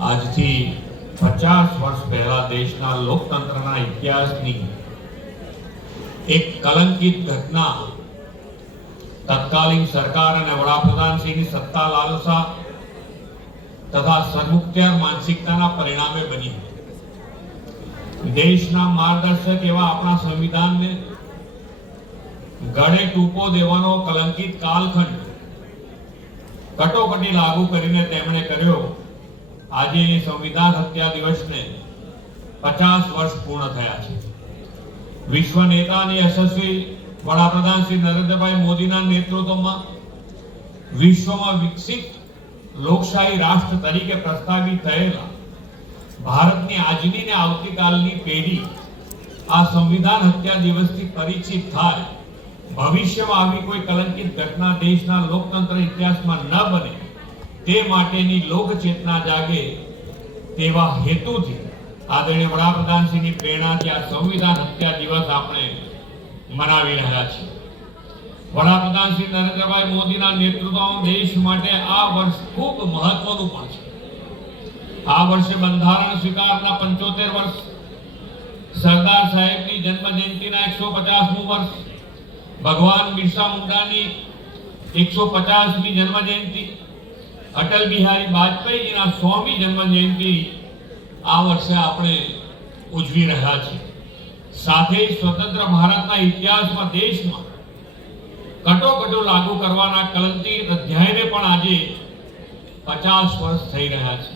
આજથી 50 વર્ષ પહેલા દેશના લોકતંત્રના ઇતિહાસની એક કલંકિત ઘટના તત્કાલીન સરકાર અને વડાપ્રધાનશ્રીની સત્તા લાલસા તથા સરમુખત્યાર માનસિકતાના પરિણામે બની. દેશના માર્ગદર્શક એવા આપણા સંવિધાનને ગળે ટૂંપો દેવાનો કલંકિત કાલખંડ કટોકટી લાગુ કરીને તેમણે કર્યો. આજે સંવિધાન હત્યા દિવસને 50 વર્ષ પૂર્ણ થયા છે. વિશ્વ નેતા અને યશસ્વી વડાપ્રધાન શ્રી નરેન્દ્રભાઈ મોદીના નેતૃત્વમાં વિશ્વમાં વિકસિત લોકશાહી રાષ્ટ્ર તરીકે પ્રસ્થાપિત થયેલા ભારતની આજની ને આવતીકાલની પેઢી આ સંવિધાન હત્યા દિવસથી પરિચિત થાય, ભવિષ્યમાં આવી કોઈ કલંકિત ઘટના દેશના લોકતંત્ર ઇતિહાસમાં ન બને તે માટેની લોક ચેતના જાગે તેવા હેતુથી આદરણીય વડાપ્રધાનશ્રીની પ્રેરણાથી આ સંવિધાન હત્યા દિવસ આપણે મનાવી રહ્યા છીએ. વડાપ્રધાન શ્રી નરેન્દ્રભાઈ મોદીના નેતૃત્વમાં દેશ માટે આ વર્ષ ખૂબ મહત્વનું પણ છે. આ વર્ષે બંધારણ સ્વીકારના 75 વર્ષ, સરદાર સાહેબની જન્મ જયંતિના 150મું વર્ષ, ભગવાન બિરસા મુંડાની 150મી જન્મ જયંતિ, અટલ બિહારી વાજપેયીજીના 100મી જન્મ જયંતિ આ વર્ષે આપણે ઉજવી રહ્યા છીએ. સાથે સ્વતંત્ર ભારતના ઇતિહાસમાં દેશમાં કટોકટો લાગુ કરવાના કલંકિત અધ્યાયને પણ આજે 50 વર્ષ થઈ રહ્યા છે.